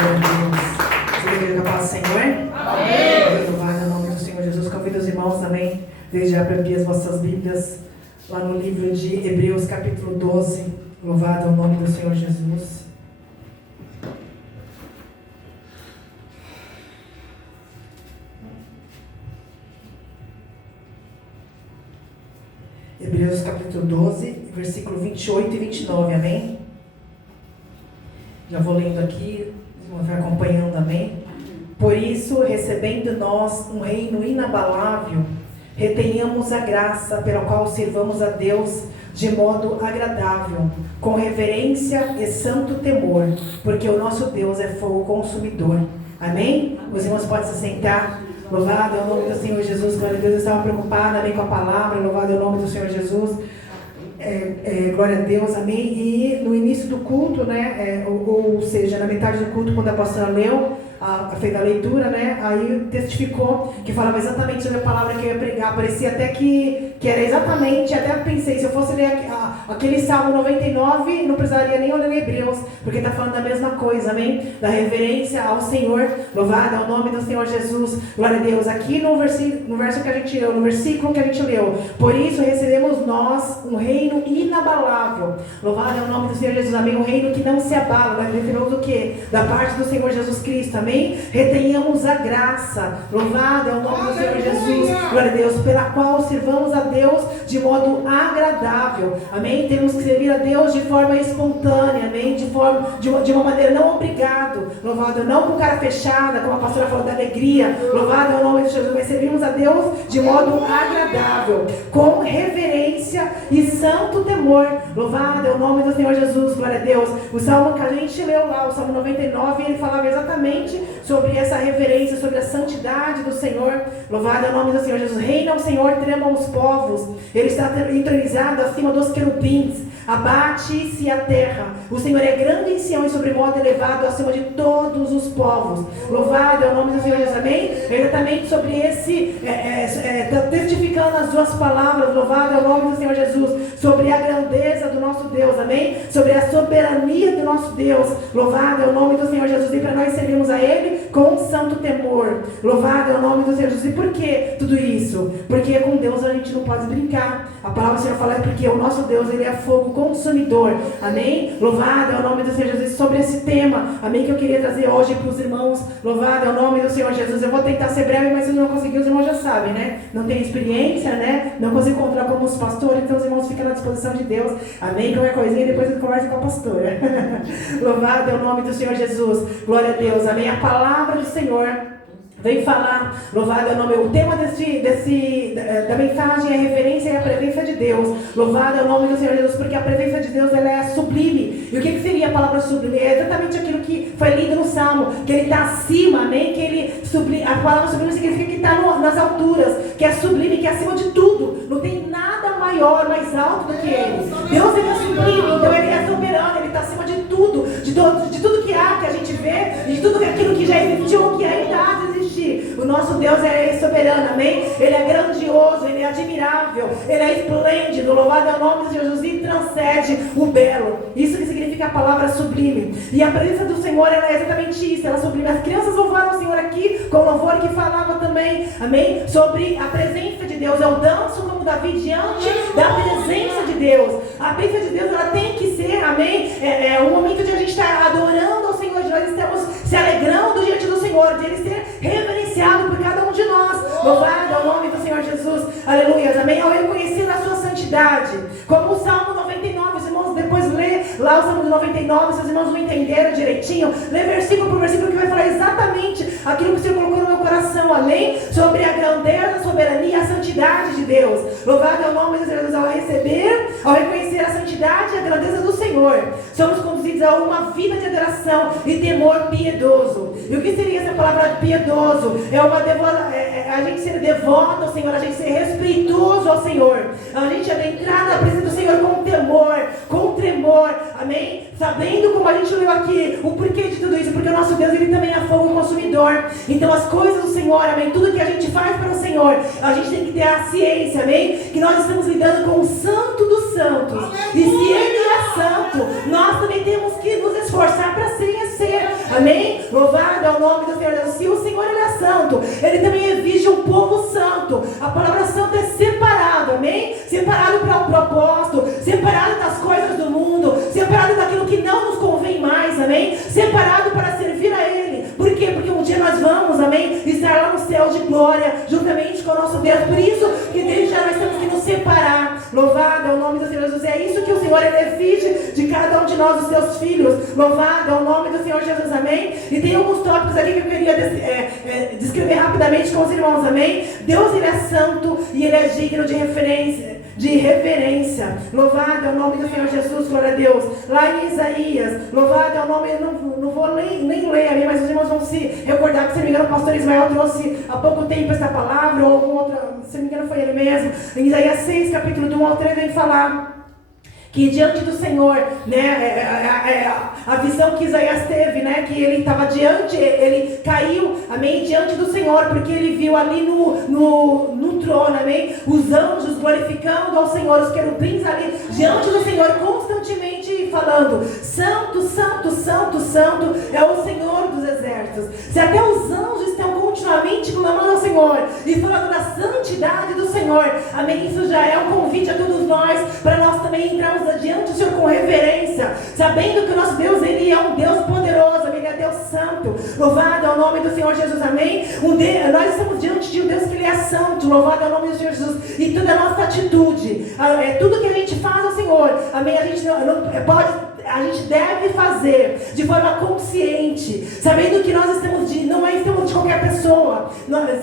Deus. A paz do Senhor. Amém. Louvado o nome do Senhor Jesus. Convido os irmãos também, desde já, para abrir as vossas Bíblias, lá no livro de Hebreus, capítulo 12. Louvado o nome do Senhor Jesus. Hebreus capítulo 12, versículo 28 e 29, amém? Já vou lendo aqui, vão ver acompanhando, amém? Por isso, recebendo nós um reino inabalável, retenhamos a graça pela qual sirvamos a Deus de modo agradável, com reverência e santo temor, porque o nosso Deus é fogo consumidor. Amém? Os irmãos podem se sentar. Louvado é o nome do Senhor Jesus. Glória a Deus. Eu estava preocupada com a palavra. Louvado é o nome do Senhor Jesus. Glória a Deus, amém. E no início do culto, né, ou seja, na metade do culto, quando a pastora leu, fez a leitura, né, aí testificou que falava exatamente sobre a palavra que eu ia pregar. Parecia até que era exatamente, até pensei, se eu fosse ler aquele Salmo 99, não precisaria nem ler Hebreus, porque está falando da mesma coisa, amém? Da reverência ao Senhor. Louvado é o nome do Senhor Jesus. Glória a Deus. Aqui no verso que a gente leu, no versículo que a gente leu, por isso recebemos nós um reino inabalável. Louvado é o nome do Senhor Jesus, amém? Um reino que não se abala, né? Referindo do que? Da parte do Senhor Jesus Cristo, amém? Retenhamos a graça. Louvado é o nome do Senhor Jesus, glória a Deus, pela qual sirvamos a Deus de modo agradável, amém? Temos que servir a Deus de forma espontânea, amém? De uma maneira não obrigado, louvado, não com cara fechada, como a pastora falou, da alegria. Louvado é o nome de Jesus, mas servimos a Deus de modo agradável, com reverência e santo temor. Louvado é o nome do Senhor Jesus, glória a Deus. O salmo que a gente leu lá, o Salmo 99, ele falava exatamente sobre essa reverência, sobre a santidade do Senhor. Louvado é o nome do Senhor Jesus. Reina o Senhor, tremam os povos. Ele está entronizado acima dos querubins. Abate-se a terra. O Senhor é grande em Sião e sobre modo elevado acima de todos os povos. Louvado é o nome do Senhor Jesus, amém? Exatamente sobre esse, testificando as duas palavras. Louvado é o nome do Senhor Jesus, sobre a grandeza do nosso Deus, amém? Sobre a soberania do nosso Deus. Louvado é o nome do Senhor Jesus, e para nós servimos a Ele com santo temor. Louvado é o nome do Senhor Jesus. E por que tudo isso? Porque com Deus a gente não pode brincar. A palavra do Senhor fala porque o nosso Deus, Ele é fogo consumidor, amém? Louvado é o nome do Senhor Jesus. Sobre esse tema, amém, que eu queria trazer hoje para os irmãos. Louvado é o nome do Senhor Jesus. Eu vou tentar ser breve, mas se não conseguir, os irmãos já sabem, né? Não tem experiência, né? Não consigo encontrar como os pastores, então os irmãos ficam à disposição de Deus, amém? Qualquer coisinha, depois eu converso com a pastora. Louvado é o nome do Senhor Jesus, glória a Deus, amém? A palavra do Senhor vem falar, louvado é o nome. O tema da mensagem é a referência e a presença de Deus. Louvado é o nome do Senhor Jesus, porque a presença de Deus, ela é sublime. E o que seria a palavra sublime? É exatamente aquilo que foi lido no Salmo, que ele está acima, amém? Que ele sublime, a palavra sublime significa que está nas alturas, que é sublime, que é acima de tudo. Não tem nada maior, mais alto do que ele. Deus, ele é sublime, então ele é soberano, ele está acima de tudo, de tudo que há, que a gente vê, de tudo aquilo que já existiu, que ainda há de existir. O nosso Deus é soberano, amém? Ele é grandioso, ele é admirável, ele é esplêndido. Louvado é o nome de Jesus, e transcende o belo. Isso que significa a palavra sublime. E a presença do Senhor, ela é exatamente isso, ela é sublime. As crianças louvaram o Senhor aqui com louvor que falava também, amém? Sobre a presença de Deus. Eu danço como Davi diante da presença de Deus. A presença de Deus, ela tem que ser, amém? É o momento de a gente estar adorando ao Senhor, de nós estamos se alegrando diante do Senhor, de Ele ser reverenciado por cada um de nós. Louvado é o nome do Senhor Jesus, aleluia, amém? Ao reconhecer a sua santidade, como o Salmo 99, os irmãos depois lê lá o Salmo 99, se os irmãos não entenderam direitinho, lê versículo por versículo que vai falar exatamente aquilo que o Senhor colocou no meu coração, amém? Sobre a grandeza, a soberania, a santidade de Deus. Louvado é o nome do Senhor Jesus. Ao reconhecer a santidade e a grandeza do Senhor, somos conduzidos a uma vida de adoração e temor piedoso. E o que seria essa palavra piedoso? A gente ser devoto ao Senhor, a gente ser respeitoso ao Senhor, a gente adentrar na presença do Senhor com temor, com tremor, amém? Sabendo, como a gente leu aqui, o porquê de tudo isso, porque o nosso Deus, ele também é fogo consumidor. Então as coisas do Senhor, amém? Tudo que a gente faz para o Senhor, a gente tem que ter a ciência, amém? Que nós estamos lidando com o Santo dos Santos. E se Ele é santo, nós também temos que nos esforçar para ser Amém? Louvado é o nome do Senhor Jesus. Se o Senhor ele é santo, ele também exige um povo santo. A palavra santo é separado, amém? Separado para o propósito, separado das coisas do mundo, separado daquilo que não nos convém mais, amém? Separado para servir a Ele. Por quê? Porque um dia nós vamos, amém? Estar lá no céu de glória, juntamente com o nosso Deus. Por isso que desde já nós temos que nos separar. Louvado é o nome do Senhor Jesus. É isso que o Senhor ele exige de cada um de nós, os seus filhos. Louvado é o nome do Senhor Jesus, amém? E tem alguns tópicos aqui que eu queria descrever rapidamente com os irmãos, amém? Deus ele é santo e ele é digno de reverência. Louvado é o nome do Senhor Jesus, glória a Deus. Lá em Isaías, louvado é o nome, eu não vou nem ler ali, mas os irmãos vão se recordar que, se não me engano, o pastor Ismael trouxe há pouco tempo essa palavra, ou alguma outra, se não me engano foi ele mesmo. Em Isaías 6, capítulo do 1 ao 3, vem falar que diante do Senhor, né, a visão que Isaías teve, né, que ele estava diante, ele caiu, amém, diante do Senhor, porque ele viu ali no trono, amém, os anjos glorificando ao Senhor, os querubins ali diante do Senhor, constantemente falando, santo, santo, santo, santo é o Senhor dos exércitos. Se até os anjos estão continuamente clamando ao Senhor e falando da santidade do Senhor, amém, isso já é um convite a todos nós, para nós também entrarmos diante do Senhor com reverência, sabendo que o nosso Deus, ele é um Deus poderoso, ele é Deus santo. Louvado é o nome do Senhor Jesus, amém? Nós estamos diante de um Deus que ele é santo. Louvado é o nome do Senhor Jesus. E toda a nossa atitude, tudo que a gente faz ao Senhor, amém? A gente deve fazer de forma consciente, sabendo que nós não estamos de qualquer pessoa.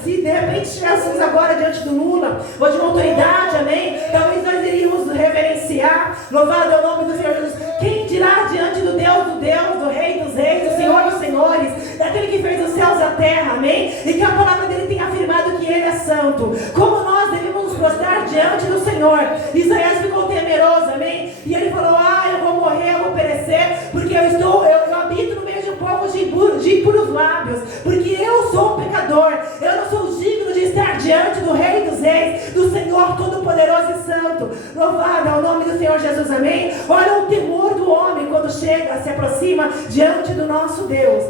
Se de repente estivéssemos agora diante do Lula ou de uma autoridade, amém, talvez nós iríamos reverenciar. Louvado é o nome do Senhor Jesus. Quem dirá diante do Deus, do Rei dos Reis, do Senhor dos Senhores, daquele que fez os céus e a terra, amém? E que a palavra dele tem afirmado que ele é santo. Como nós devemos nos prostrar diante do Senhor? Isaías ficou temeroso, amém? E ele falou, eu vou morrer, eu vou perecer, porque eu habito no meio de um povo de impuros lábios, porque eu sou um pecador, eu não sou digno de estar diante do Rei dos Reis, do Senhor Todo-Poderoso e Santo. Louvado é o nome do Senhor Jesus, amém? Olha o temor do homem quando chega, se aproxima diante do nosso Deus.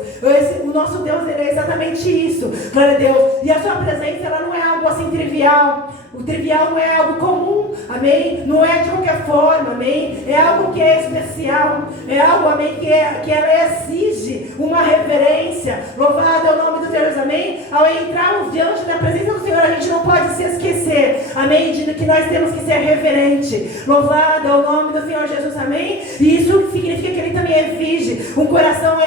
O nosso Deus, ele é exatamente isso, glória a Deus. E a sua presença, ela não é algo assim trivial. O trivial não é algo comum, amém? Não é de qualquer forma, amém? É algo que é especial, é algo, amém, que ela exige uma reverência. Louvado é o nome do Senhor, amém? Ao entrarmos diante da presença do Senhor, a gente não pode se esquecer, amém, de que nós temos que ser reverente. Louvado é o nome do Senhor Jesus, amém? E isso significa que ele também exige um coração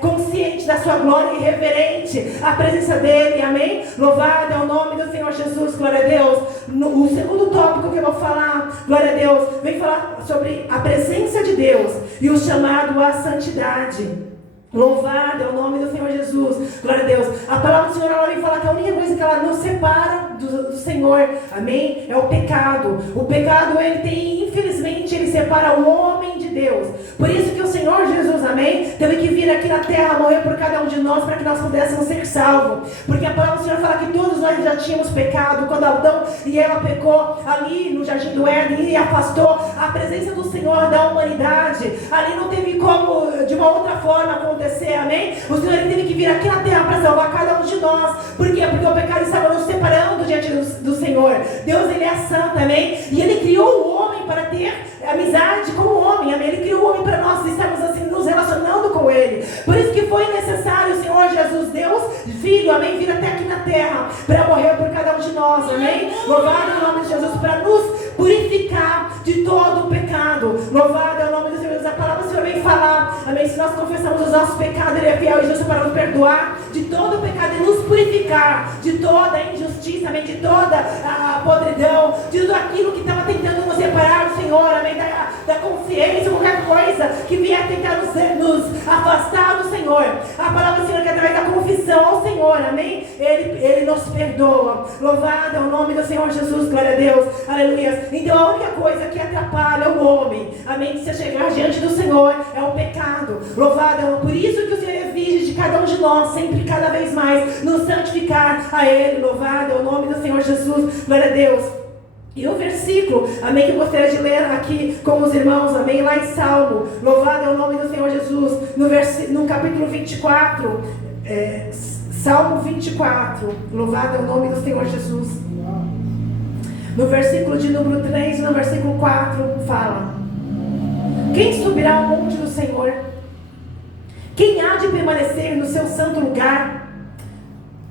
consciente da sua glória e reverente à presença dele, amém? Louvado é o nome do Senhor Jesus, glória a Deus. O segundo tópico que eu vou falar, glória a Deus, vem falar sobre a presença de Deus e o chamado à santidade. Louvado é o nome do Senhor Jesus, glória a Deus. A palavra do Senhor, ela vem falar que a única coisa que ela nos separa do Senhor, amém, é o pecado. O pecado, ele tem, infelizmente, ele separa o homem de Deus. Por isso que o Senhor Jesus, amém, teve que vir aqui na terra, morrer por cada um de nós, para que nós pudéssemos ser salvos. Porque a palavra do Senhor fala que todos nós já tínhamos pecado, quando Adão e Eva pecou ali no jardim do Éden e afastou a presença do Senhor da humanidade. Ali não teve como, de uma outra forma, acontecer, amém? O Senhor teve que vir aqui na terra para salvar cada um de nós. Por quê? Porque o pecado estava nos separando diante do Senhor. Deus, ele é santo, amém? E ele criou o homem para ter amizade com o homem, amém? Ele criou o homem para nós estarmos assim nos relacionando com ele. Por isso que foi necessário o Senhor Jesus, Deus, Filho, amém, vir até aqui na terra para morrer por cada um de nós, amém? Louvado é o nome de Jesus, para nos purificar de todo o pecado. Louvado é o nome do Senhor. A palavra do Senhor vem falar, amém? Se nós confessamos os nossos pecados, ele é fiel e justo para nos perdoar de todo o pecado e nos purificar de toda a injustiça, amém? De toda a podridão, de tudo aquilo que estava tentando nos separar do Senhor, amém? Da consciência, qualquer coisa que vier tentar nos afastar do Senhor. A palavra do Senhor, que através da confissão ao Senhor, amém? Ele nos perdoa. Louvado é o nome do Senhor Jesus, glória a Deus, aleluia. Então a única coisa que atrapalha o homem, amém, de se chegar diante do Senhor é o pecado. Louvado é por isso que o Senhor exige de cada um de nós, sempre cada vez mais, nos santificar a Ele. Louvado é o nome do Senhor Jesus, glória a Deus. E o versículo, amém, que eu gostaria de ler aqui com os irmãos, amém, lá em Salmo, louvado é o nome do Senhor Jesus, no capítulo 24, Salmo 24, louvado é o nome do Senhor Jesus. No versículo de número 3 e no versículo 4, fala: quem subirá ao monte do Senhor? Quem há de permanecer no seu santo lugar?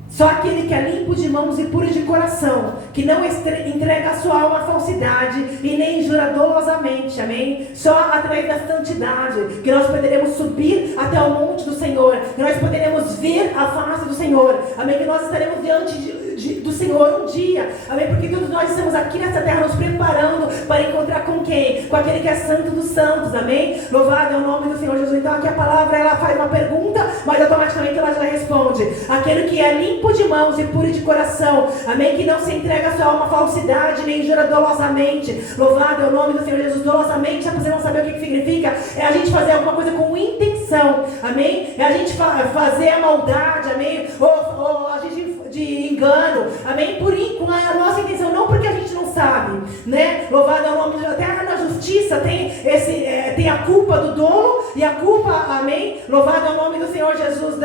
Só aquele que é limpo de mãos e puro de coração, que não entrega a sua alma à falsidade e nem jura dolosamente, amém? Só através da santidade que nós poderemos subir até o monte do Senhor, que nós poderemos ver a face do Senhor, amém? Que nós estaremos diante do Senhor um dia, amém? Porque todos nós estamos aqui nessa terra nos preparando para encontrar com quem? Com aquele que é santo dos santos, amém? Louvado é o nome do Senhor Jesus. Então aqui a palavra, ela faz uma pergunta, mas automaticamente ela já responde: aquele que é limpo de mãos e puro de coração, amém? Que não se entrega a sua alma à falsidade, nem jura dolosamente. Louvado é o nome do Senhor Jesus. Dolosamente, se você não saber o que significa, é a gente fazer alguma coisa com intenção, amém? É a gente fazer a maldade, amém? Ou a gente de engano, amém? Com a nossa intenção, não porque a gente não sabe, né? Louvado é o nome de Deus. Até na justiça tem a culpa do dolo e a culpa, amém? Louvado é o nome do Senhor Jesus.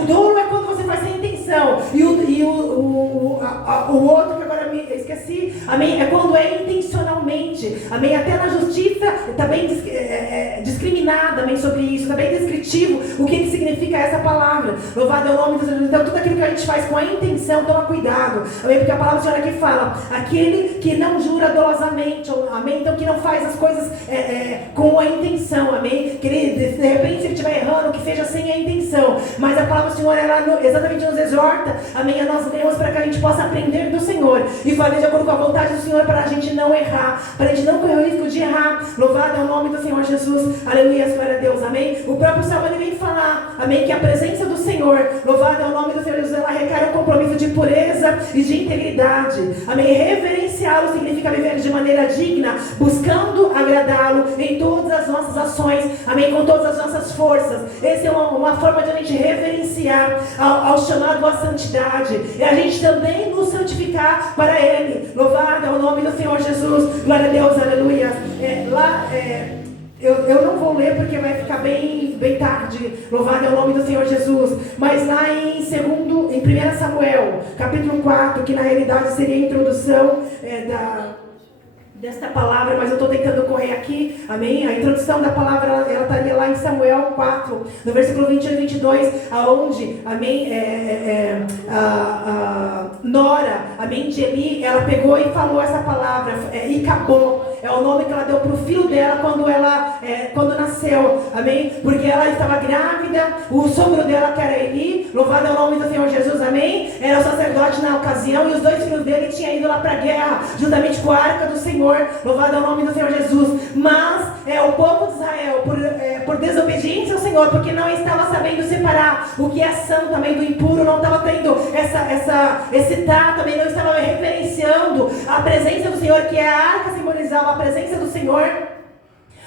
O dolo é quando você faz sem intenção, e o outro que agora me esqueci, amém? É quando é intencionalmente, amém? Até na justiça está bem discriminada, amém? Sobre isso, está bem descritivo o que significa essa palavra. Louvado é o nome do Senhor. Então tudo aquilo que a gente faz com a intenção, toma cuidado, amém? Porque a palavra do Senhor aqui fala: aquele que não jura dolosamente, amém? Então que não faz as coisas com a intenção, amém? Que ele, de repente, se ele estiver errando, que seja sem a intenção. Mas a palavra do Senhor, ela exatamente nos exorta, amém? A nós lemos para que a gente possa aprender do Senhor e fazer de acordo com a vontade do Senhor, para a gente não errar, para a gente não correr o risco de errar. Louvado é o nome do Senhor Jesus, aleluia, glória a Deus, amém? O próprio Salmo, ele vem falar, amém? Que a presença do Senhor, louvado é o nome do Senhor Jesus, ela requer um compromisso de pureza e de integridade, amém? Reverenciá-lo significa viver de maneira digna, buscando agradá-lo em todas as nossas ações, amém? Com todas as nossas forças. Essa é uma forma de a gente reverenciar ao chamado à santidade, e a gente também nos santificar para Ele. Louvado é o nome do Senhor Jesus, glória a Deus, aleluia. Eu não vou ler porque vai ficar bem tarde. Louvado é o nome do Senhor Jesus. Mas lá em 1 Samuel, capítulo 4, que na realidade seria a introdução desta palavra, mas eu estou tentando correr aqui, amém? A introdução da palavra, ela estaria lá em Samuel 4, no versículo 21 e 22, aonde, amém, Nora, amém, de Eli, ela pegou e falou essa palavra, Icabô, é o nome que ela deu para o filho dela quando nasceu, amém? Porque ela estava grávida, o sogro dela, que era Eli, louvado é o nome do Senhor Jesus, amém? Era o sacerdote na ocasião, e os dois filhos dele tinham ido lá para a guerra, juntamente com a arca do Senhor, louvado é o nome do Senhor Jesus. Mas o povo de Israel, por desobediência ao Senhor, porque não estava sabendo separar o que é santo também do impuro, não estava tendo esse tato, também não estava reverenciando a presença do Senhor, que é a arca, simbolizava a presença do Senhor.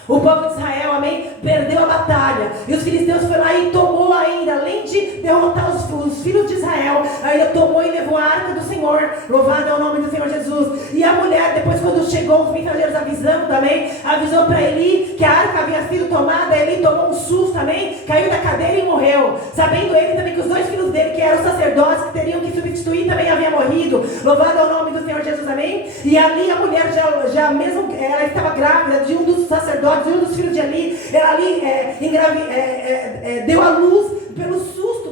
O povo de Israel, amém, perdeu a batalha. E os filisteus foram lá e tomou ainda, além de derrotar os filhos de Israel, ainda tomou e levou a arca do Senhor. Louvado é o nome do Senhor Jesus. E a mulher, depois quando chegou os mensageiros avisando também, avisou para Eli que a arca havia sido tomada. Eli tomou um susto também, caiu da cadeira e morreu. Sabendo ele também que os dois filhos dele, que eram sacerdotes, que teriam que substituir, também haviam morrido. Louvado é o nome do Senhor Jesus, amém. E ali a mulher já mesmo, ela estava grávida de um dos sacerdotes, um dos filhos de Eli. Ela ali deu à luz pelo susto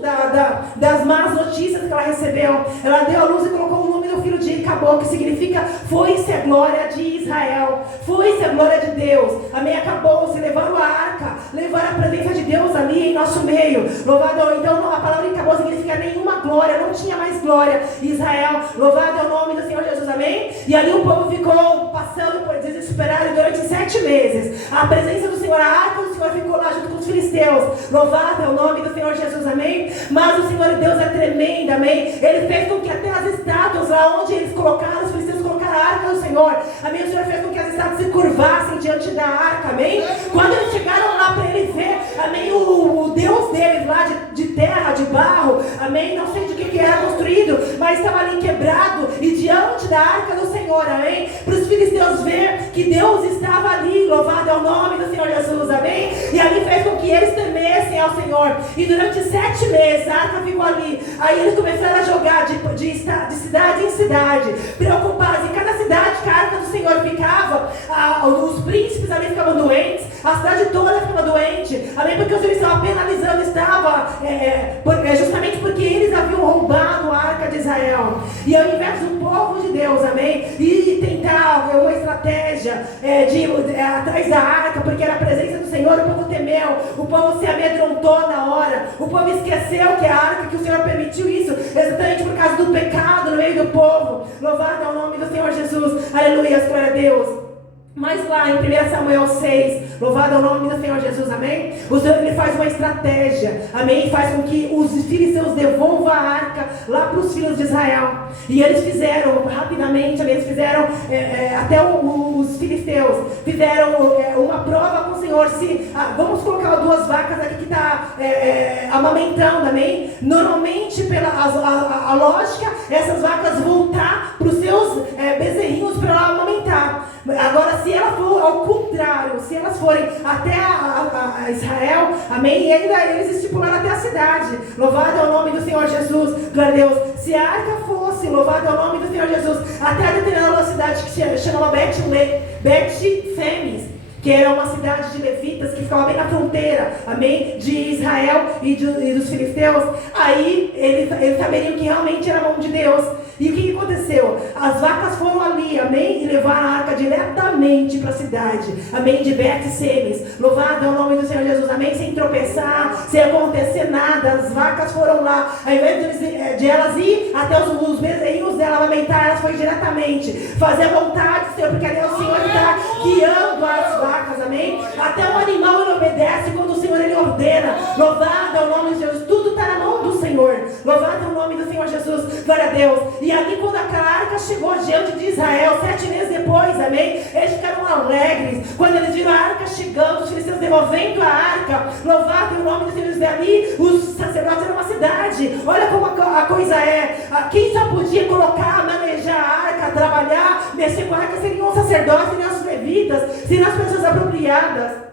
das más notícias que ela recebeu. Ela deu à luz e colocou o nome do filho de Icabô, que significa foi-se a glória de Israel, foi-se a glória de Deus, amém. Acabou-se, levaram a arca, levaram a presença de Deus ali em nosso meio. Louvado, então a palavra Icabô significa nenhuma glória, não tinha mais glória Israel. Louvado é o nome do Senhor Jesus, amém. E ali o povo ficou passando por desesperado durante 7 meses. A presença do Senhor, a arca do Senhor ficou lá junto com os filisteus. Louvado é o nome do Senhor Jesus, amém. Mas o Senhor Deus é tremendo, amém. Ele fez com que até as estátuas lá onde eles colocaram, os filisteus colocaram a arca do Senhor, amém. O Senhor fez com que as estátuas se curvassem diante da arca, amém. Quando eles chegaram lá para ele ver, amém, o Deus deles lá de terra, de barro, amém, não sei de que era construído, mas estava ali quebrado, e diante da arca do Senhor, amém? Para os filisteus ver que Deus estava ali, louvado é o nome do Senhor Jesus, amém? E ali fez com que eles temessem ao Senhor. E durante 7 meses a arca ficou ali. Aí eles começaram a jogar de cidade em cidade, preocupados. Em cada cidade que a arca do Senhor ficava, os príncipes ali ficavam doentes, a cidade toda ficava doente, amém? Porque os filisteus estavam penalizando, justamente porque eles haviam roubado a arca de Israel. E ao invés do povo de Deus, amém, e tentar uma estratégia atrás da arca, porque era a presença do Senhor, o povo temeu, o povo se amedrontou na hora, o povo esqueceu que a arca, que o Senhor permitiu isso, exatamente por causa do pecado no meio do povo. Louvado é o nome do Senhor Jesus, aleluia, glória a Deus. Mas lá em 1 Samuel 6, louvado é o nome do Senhor Jesus, amém? O Senhor, ele faz uma estratégia, amém? E faz com que os filisteus devolvam a arca lá para os filhos de Israel. E eles fizeram, rapidamente, eles fizeram, até os filisteus fizeram uma prova com o Senhor. Vamos colocar 2 vacas aqui que está amamentando, amém? Normalmente, pela a lógica, essas vacas voltar para os seus bezerrinhos para amamentar. Agora, se ela for ao contrário, se elas forem até a Israel, amém? E ainda eles estipularam até a cidade. Louvado é o nome do Senhor Jesus, glória a Deus. Se a arca fosse, louvado é o nome do Senhor Jesus, até a determinada cidade que se chama Bet-Semes, que era uma cidade de levitas que ficava bem na fronteira, amém, de Israel e dos filisteus, aí eles saberiam que realmente era a mão de Deus. E o que aconteceu? As vacas foram ali, amém, e levaram a arca diretamente para a cidade, amém, de Bet-Semes. Louvado é o nome do Senhor Jesus, amém, sem tropeçar, sem acontecer nada. As vacas foram lá, ao invés de elas ir até os bezerrinhos dela amamentar, elas foram diretamente fazer a vontade do Senhor, porque ali o Senhor está guiando as vacas, amém. Até o animal ele obedece quando o Senhor ele ordena. Louvado é o nome de Jesus, tudo está na mão do Senhor. Louvado é o nome do Senhor Jesus, glória a Deus. E ali quando aquela arca chegou diante de Israel, 7 meses depois, amém, eles ficaram alegres, quando eles viram a arca chegando, os filisteus devolvendo a arca. Louvado é o nome do Senhor Jesus. Ali os sacerdotes eram uma cidade. Olha como a coisa é. Quem só podia colocar, manejar a arca, trabalhar, mexer com a arca, seriam os sacerdotes, seriam os levitas, seriam as pessoas apropriadas.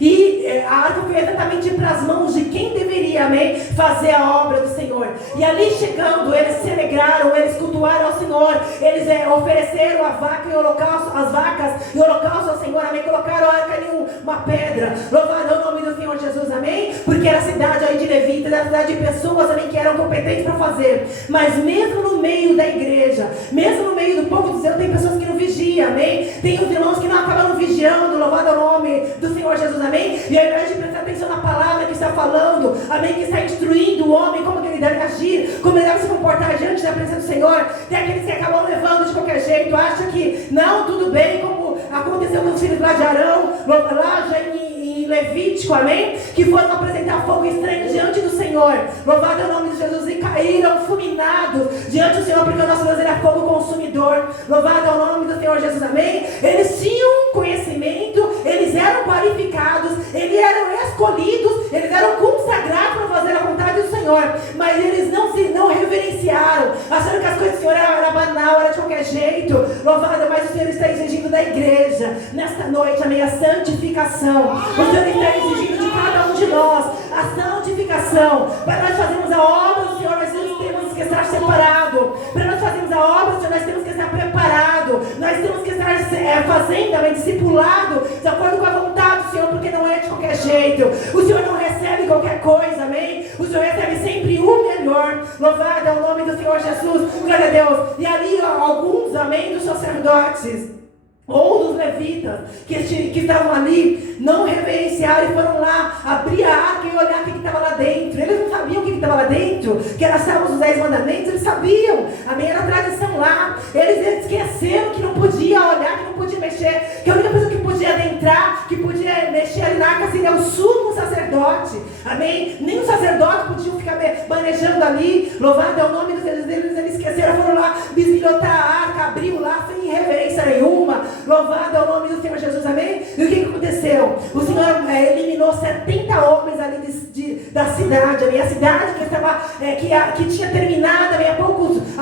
E a arca foi exatamente para as mãos de quem deveria, amém, fazer a obra do Senhor. E ali chegando, eles se alegraram, eles cultuaram ao Senhor, eles ofereceram a vaca e holocausto, as vacas e holocausto ao Senhor, amém. Colocaram a arca em uma pedra. Louvado é o nome do Senhor Jesus, amém. Porque era a cidade aí de levitas, era a cidade de pessoas também que eram competentes para fazer. Mas mesmo no meio da igreja, mesmo no meio do povo de Deus, tem pessoas que não vigiam, amém. Tem os irmãos que não acabam vigiando. Louvado é o nome do Senhor Jesus, amém. E ao invés de prestar atenção na palavra que está falando, amém, que está instruindo o homem como que ele deve agir, como ele deve se comportar diante da presença do Senhor, tem aqueles que acabam levando de qualquer jeito, acha que não, tudo bem, como aconteceu com os filhos lá de Arão, lá já em Levítico, amém, que foram apresentar fogo estranho diante do Senhor. Louvado é o nome de Jesus, e caíram fulminados diante do Senhor, porque o nosso Deus era fogo consumidor. Louvado é o nome do Senhor Jesus, amém. Eles tinham conhecimento, eles eram qualificados, eles eram escolhidos, eles eram consagrados para fazer a vontade do Senhor, mas eles não reverenciaram, achando que as coisas do Senhor era banal, era de qualquer jeito. Louvado, mas o Senhor está exigindo da igreja nesta noite, amém, a santificação. O Senhor está exigindo de cada um de nós a santificação. Para nós fazermos a obra do Senhor, nós temos que estar separados. Para nós fazermos a obra do Senhor, nós temos que estar preparados. Nós temos que estar fazendo, amém, discipulado, de acordo com a vontade do Senhor, porque não é de qualquer jeito. O Senhor não recebe qualquer coisa, amém. O Senhor recebe sempre o melhor. Louvado é o nome do Senhor Jesus, glória a Deus. E ali alguns, amém, dos sacerdotes ou dos levitas que estavam ali, não reverenciaram e foram lá abrir a arca e olhar o que estava lá dentro. Eles não sabiam o que estava lá dentro, que era salvos os 10 mandamentos, eles sabiam, amém, era a tradição lá. Eles esqueceram que não podia olhar, que não podia mexer, que a única pessoa que podia adentrar, que podia mexer ali na arca seria o sumo sacerdote, amém. Nem os sacerdotes podiam ficar manejando ali. Louvado é o nome dos deles. Eles esqueceram, foram lá bisbilhotar a arca, abriu lá sem reverência nenhuma. Louvado é o nome do Senhor Jesus, amém? E o que aconteceu? O Senhor eliminou 70 homens ali da cidade, amém? A cidade que tinha terminado, amém?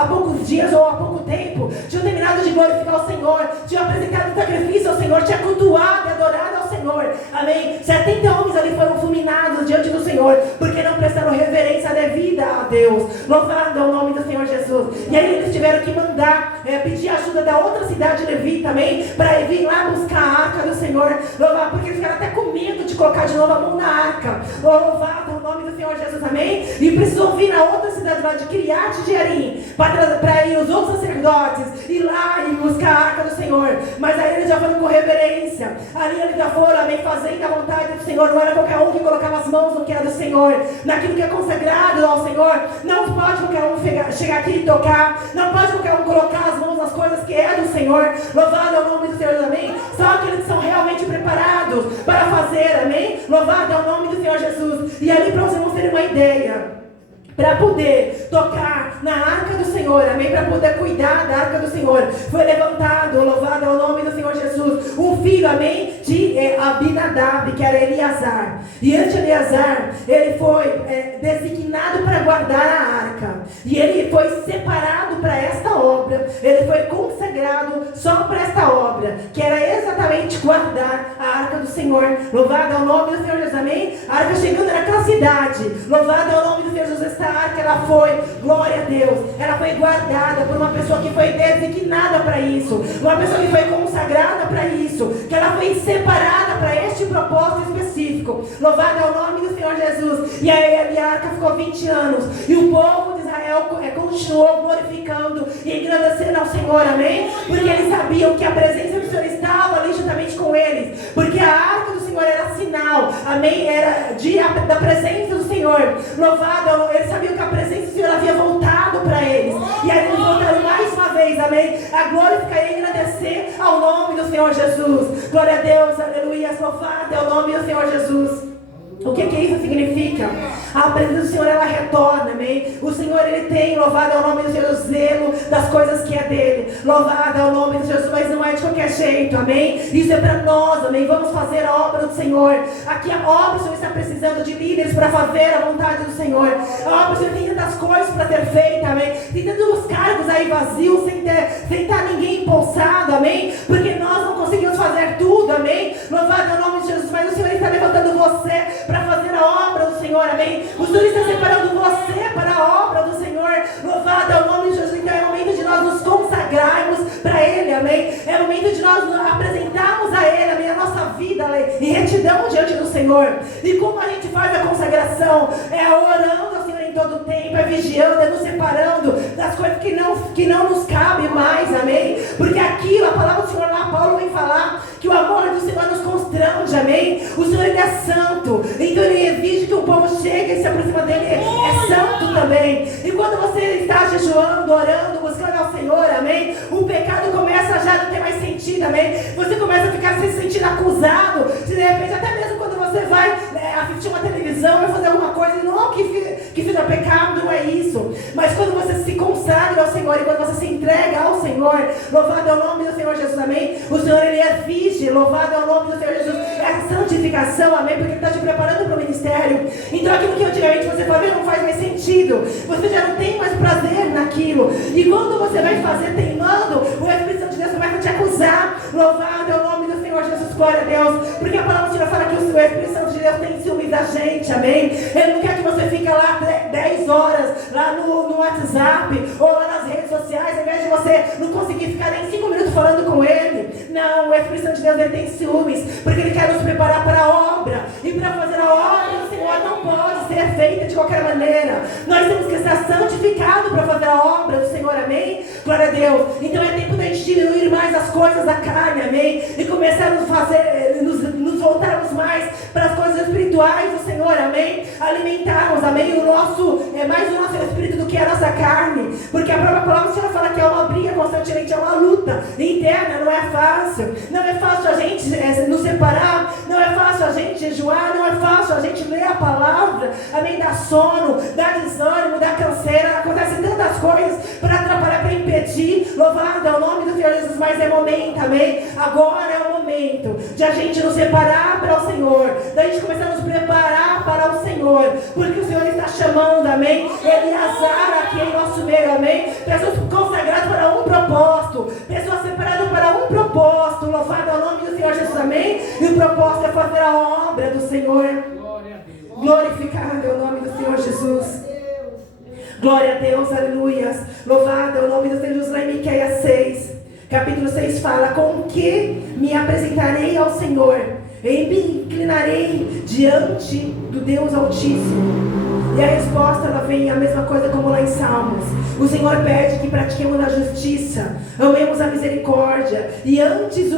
há poucos dias ou há pouco tempo, tinham terminado de glorificar o Senhor, tinham apresentado sacrifício ao Senhor, tinham cultuado e adorado ao Senhor, amém? 70 homens ali foram fulminados diante do Senhor, porque não prestaram reverência devida a Deus. Louvado é o nome do Senhor Jesus. E aí eles tiveram que mandar, pedir ajuda da outra cidade levita, amém? Para vir lá buscar a arca do Senhor, louvado, porque eles ficaram até com medo de colocar de novo a mão na arca. Louvado é o nome do Senhor Jesus, amém? E precisou vir na outra cidade lá de Kiriat Jearim, para ir os outros sacerdotes, ir lá e buscar a arca do Senhor. Mas aí eles já foram com reverência, ali eles já foram, amém, fazendo a vontade do Senhor. Não era qualquer um que colocava as mãos no que era do Senhor, naquilo que é consagrado ao Senhor. Não pode qualquer um chegar aqui e tocar, não pode qualquer um colocar as mãos nas coisas que é do Senhor. Louvado é o nome do Senhor, amém? São aqueles que são realmente preparados para fazer, amém? Louvado é o nome do Senhor Jesus. E ali, para os irmãos terem uma ideia, para poder tocar na arca do Senhor, amém? Para poder cuidar da arca do Senhor, foi levantado, louvado é o nome do Senhor Jesus, um filho, amém? De Abinadab, que era Eleazar. E este Eleazar, ele foi designado para guardar a arca. E ele foi separado para esta obra, ele foi consagrado só para esta obra, que era exatamente guardar a arca do Senhor. Louvado é o nome do Senhor Jesus, amém? A arca chegando naquela cidade, louvado é o nome do Senhor Jesus. Esta arca, ela foi, glória a Deus, ela foi guardada por uma pessoa que foi designada para isso, uma pessoa que foi consagrada para isso, que ela foi separada para este propósito específico. Louvado é o nome do Senhor Jesus. E aí a arca ficou 20 anos, e o povo de Israel continuou glorificando e engrandecendo ao Senhor, amém? Porque eles sabiam que a presença do Senhor estava ali juntamente com eles, porque a arca do Senhor era sinal, amém? Era da presença do Senhor. Louvado, eles sabiam que a presença do Senhor havia voltado para eles, e aí eles voltaram mais uma vez, amém? A glorificar e agradecer ao nome do Senhor Jesus. Glória a Deus, aleluia, louvado é o nome do Senhor Jesus. O que isso significa? A presença do Senhor, ela retorna, amém? O Senhor, ele tem, louvado é o nome do Senhor, o zelo das coisas que é dele. Louvado é o nome do Jesus, mas não é de qualquer jeito, amém? Isso é para nós, amém? Vamos fazer a obra do Senhor. Aqui a obra, o Senhor está precisando de líderes para fazer a vontade do Senhor. A obra, o Senhor tem tantas coisas para ser feita, amém? Tem tantos cargos aí vazios, sem estar ninguém impulsado, amém? Porque nós não conseguimos fazer tudo, amém? Louvado é o nome de Jesus, mas o Senhor está levantando você para fazer a obra do Senhor, amém? O Senhor está separando você para a obra do Senhor. Louvado é o nome de Jesus. Então é momento de nós nos consagrarmos para Ele, amém? É momento de nós nos apresentarmos a Ele, amém? A nossa vida em retidão diante do Senhor. E como a gente faz a consagração? É orando ao Senhor em todo o tempo, é vigiando, é nos separando das coisas que não nos cabe mais, amém? Porque aquilo, a palavra do Senhor lá, Paulo vem falar que o amor do Senhor nos constrange, amém? O Senhor, ele é santo, então ele exige que o povo chegue e se aproxima dele, é santo também. E quando você está jejuando, orando, buscando ao Senhor, amém? O pecado começa já a não ter mais sentido, amém? Você começa a ficar se sentindo acusado, de repente, até mesmo quando você vai assistir uma televisão, vai fazer alguma coisa, não que fiz pecado, não é isso. Mas quando você se consagra ao Senhor e quando você se entrega ao Senhor, louvado é o nome do Senhor Jesus, amém? O Senhor, ele exige, louvado é o nome do Senhor Jesus, é santificação, amém? Porque ele está te preparando para o ministério. Então aquilo que antigamente você fazia não faz mais sentido, você já não tem mais prazer naquilo, e quando você vai fazer teimando, o Espírito Santo de Deus começa a te acusar. Louvado é o nome do Senhor Jesus, glória a Deus, porque a palavra do Senhor fala que o Espírito Santo de Deus tem ciúmes da gente, amém? Ele não quer que você fique lá 10 horas lá no WhatsApp ou lá nas redes sociais, ao invés de você não conseguir ficar nem 5 minutos falando com ele. Não, o Espírito Santo de Deus, ele tem ciúmes, porque ele quer nos preparar para a obra, e para fazer a obra do Senhor não pode ser feita de qualquer maneira. Nós temos que estar santificados para fazer a obra do Senhor, amém? Glória a Deus. Então é tempo da gente diminuir mais as coisas da carne, amém? E começarmos a fazer, nos voltarmos mais para as coisas espirituais do Senhor, amém? Alimentarmos, amém? Mais o nosso espírito do que a nossa carne, porque a própria palavra do Senhor fala que é uma briga constantemente, é uma luta interna, não é fácil. Não é fácil a gente nos separar, não é fácil a gente jejuar, não é fácil a gente ler a palavra, palavra, amém, dá sono, dá desânimo, dá canseira, acontecem tantas coisas para atrapalhar, para impedir. Louvado é o nome do Senhor Jesus, mas é momento, amém? Agora é o momento de a gente nos separar para o Senhor, da gente começar a nos preparar para o Senhor, porque o Senhor está chamando, amém? Eleazar aqui em nosso meio, amém? Pessoas consagradas para um propósito, pessoas separadas para um propósito. Louvado é o nome do Senhor Jesus, amém? E o propósito é fazer a obra do Senhor. Glorificado é o nome do Senhor Jesus. Glória a Deus, aleluias. Louvado é o nome do Senhor Jesus. Lá em Miqueias 6, capítulo 6 fala: com que me apresentarei ao Senhor e me inclinarei diante do Deus Altíssimo. E a resposta, ela vem a mesma coisa como lá em Salmos. O Senhor pede que pratiquemos a justiça, amemos a misericórdia e antes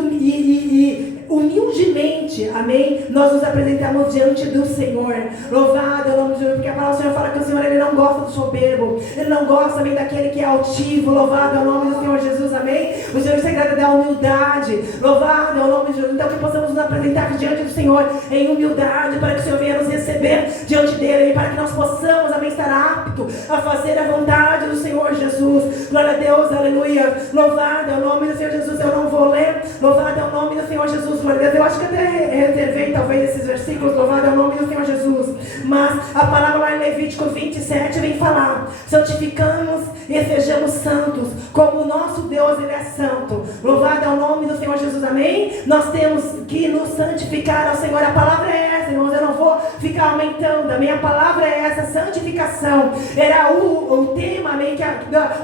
humildemente, amém, nós nos apresentamos diante do Senhor. Louvado é o nome do Senhor, porque a palavra do Senhor fala que o Senhor, ele não gosta do soberbo, ele não gosta, amém, daquele que é altivo. Louvado é o nome do Senhor Jesus, amém. O Senhor se agrada da humildade. Louvado é o nome de Jesus. Então que possamos nos apresentar diante do Senhor em humildade, para que o Senhor venha nos receber diante dele, para que nós possamos, amém, estar apto a fazer a vontade do Senhor Jesus. Glória a Deus, aleluia. Louvado é o nome do Senhor Jesus. Eu não vou ler. Louvado é o nome do Senhor Jesus. Glória a Deus. Eu acho que até reservei talvez esses versículos. Louvado é o nome do Senhor Jesus. Mas a palavra lá em Levítico 27 vem falar: santificamos e sejamos santos, como o nosso Deus, ele é santo. Louvado é o nome do Senhor Jesus, amém? Nós temos que nos santificar ao Senhor. A palavra é essa, irmãos. Eu não vou ficar aumentando, amém? A palavra é essa, santificação. Era o tema, amém,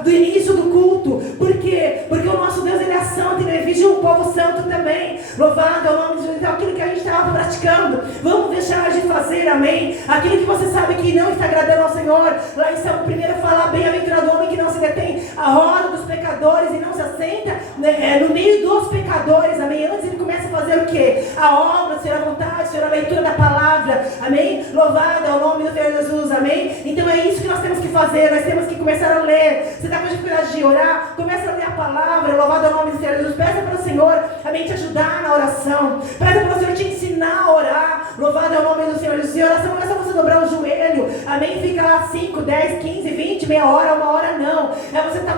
do início do culto. Por quê? Porque o nosso Deus, ele é santo e ele exige um povo santo também. Louvado é o nome de Jesus. Então aquilo que a gente estava praticando, vamos deixar de fazer, amém? Aquilo que você sabe que não está agradando ao Senhor. Lá em Salmo 1 fala: bem-aventurado o homem que não se detém à roda dos pecadores e não se assenta, né, no meio dos pecadores, amém? Antes ele começa a fazer o quê? A obra, ser a vontade, ser a leitura da palavra, amém? Louvado é o nome do Senhor Jesus, amém? Então é isso que nós temos que fazer. Nós temos que começar a ler. Você está com dificuldade de orar? Começa a ler a palavra. Louvado é o nome do Senhor Jesus. Peça para o Senhor, amém, te ajudar na oração. Peça para o Senhor te ensinar a orar. Louvado é o nome do Senhor Jesus. E oração não é só você dobrar o joelho, amém? Fica lá 5, 10, 15, 20, meia hora, uma hora, não. É você estar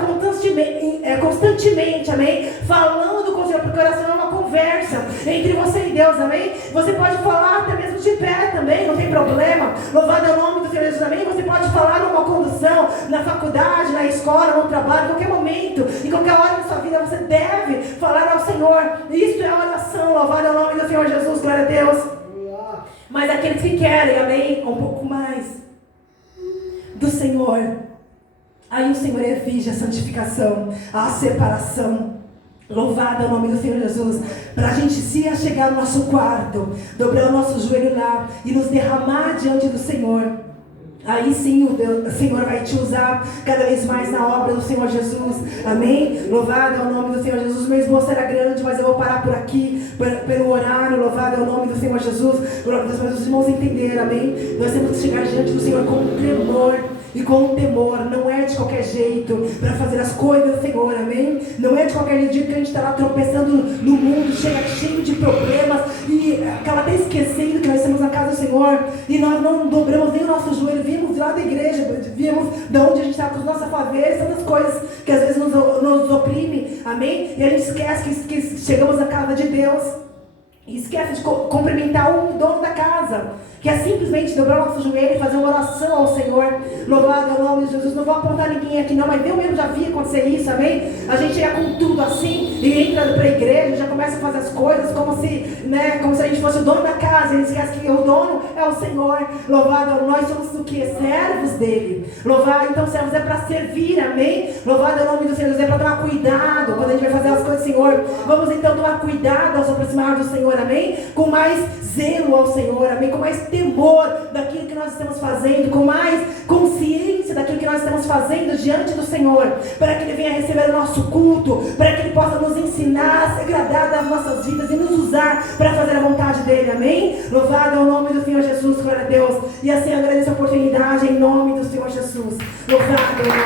constantemente, amém, falando com o Senhor, porque oração é uma conversa entre você e Deus, amém? Você pode falar até mesmo de pé também, não tem problema. Louvado é o nome do Senhor Jesus, amém? Você pode falar numa condução, na faculdade, na escola, no trabalho, em qualquer momento, em qualquer hora da sua vida, você deve falar ao Senhor. Isso é a oração. Louvado é o nome do Senhor Jesus, glória a Deus. Mas aqueles que querem, amém, um pouco mais do Senhor, aí o Senhor exige a santificação, a separação. Louvado é o nome do Senhor Jesus. Para a gente se achegar no nosso quarto, dobrar o nosso joelho lá e nos derramar diante do Senhor. Aí sim o Senhor vai te usar cada vez mais na obra do Senhor Jesus, amém? Louvado é o nome do Senhor Jesus. Meu esboço era grande, mas eu vou parar por aqui, pelo horário. Louvado é o nome do Senhor Jesus. Glória a Deus, mas os irmãos entenderam, amém? Nós temos que chegar diante do Senhor com tremor e com temor. Não é de qualquer jeito para fazer as coisas do Senhor, amém? Não é de qualquer jeito que a gente está lá tropeçando no mundo, chega cheio de problemas e acaba até esquecendo que nós estamos na casa do Senhor e nós não dobramos nem o nosso joelho. Vimos lá da igreja, vimos de onde a gente está com os nossos afazeres, tantas coisas que às vezes nos oprime, amém? E a gente esquece que chegamos na casa de Deus e esquece de cumprimentar o dono da casa, que é simplesmente dobrar o nosso joelho e fazer uma oração ao Senhor. Louvado é o nome de Jesus. Não vou apontar ninguém aqui não, mas eu mesmo já vi acontecer isso, amém? A gente chega com tudo assim e entra para a igreja, já começa a fazer as coisas como se a gente fosse o dono da casa. A gente esquece que o dono é o Senhor. Louvado, nós somos o que? Servos dele. Louvado, então servos é para servir, amém? Louvado é o nome do Senhor, é para tomar cuidado quando a gente vai fazer as coisas do Senhor. Vamos então tomar cuidado ao se aproximar do Senhor, amém? Com mais zelo ao Senhor, amém? Com mais temor daquilo que nós estamos fazendo, com mais consciência daquilo que nós estamos fazendo diante do Senhor, para que Ele venha receber o nosso culto, para que Ele possa nos ensinar a se agradar das nossas vidas e nos usar para fazer a vontade dEle, amém? Louvado é o nome do Senhor Jesus, glória a Deus. E assim eu agradeço a oportunidade em nome do Senhor Jesus. Louvado é o nome